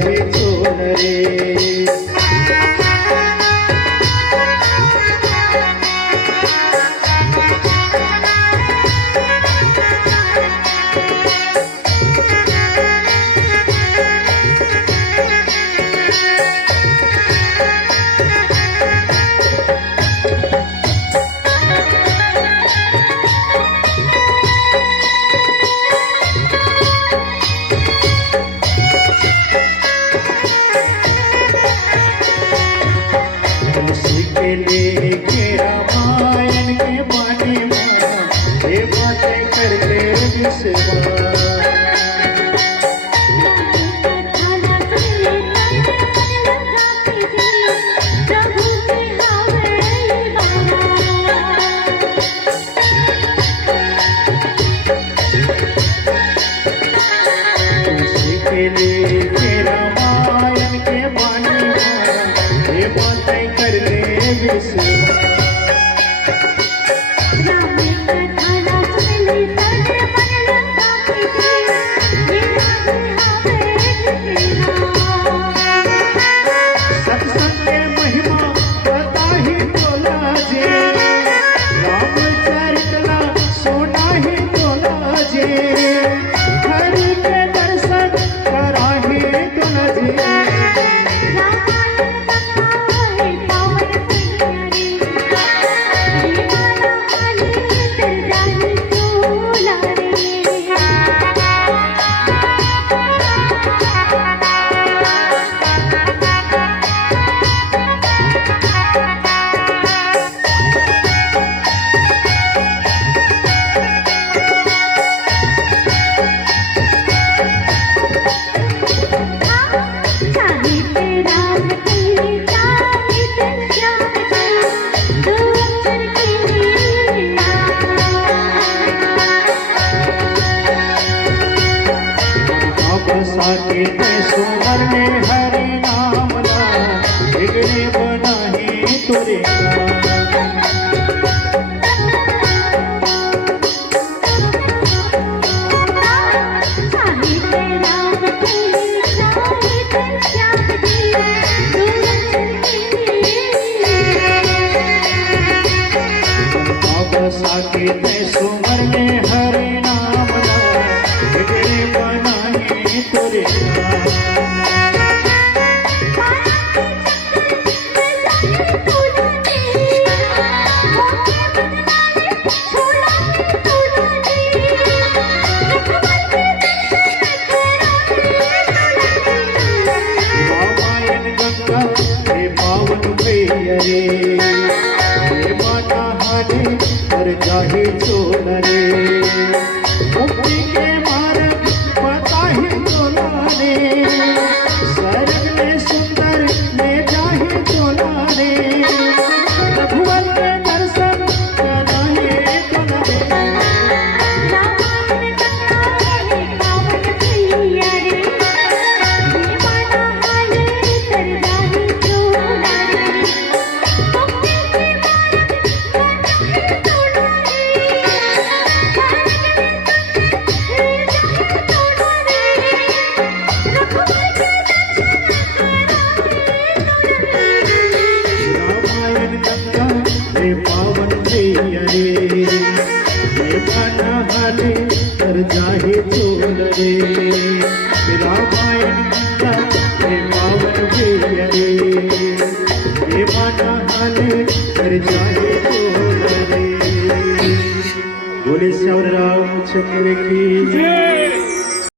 जाहे चोल रे। लेके रामायण के बानी माना ये बातें करके तुलसी के लेके रामायण के बानी माना ये बातें करके सत्संग के महिमा पता ही तोला जे, रामचरित सोना ही तोला जे, हरि के दर्शन करा ही तोला जे। साके सुंदर ने हरि नाम ला बिगड़े बनाही तुरे साके सुंदर ने हरि नाम ला बिगड़े बनाही तुरे रामायण गंगा हे पावन भैया रे, हे माता हाने पर जाहे चोल रे। मुक्ति के मार्ग पता ही चोला रे, स्वर्ग में सुंदर ले जाहे चोला रे। रघुवर के दर्शन करा हे चोला रे। पावन भैया रे, हे माता हाने पर जाहे चोल रे। रामायण गंगा हे पावन भैया रे, हे माता हाने पर जाहे चोल रे। बोले श्याम रामचंद्र की जय।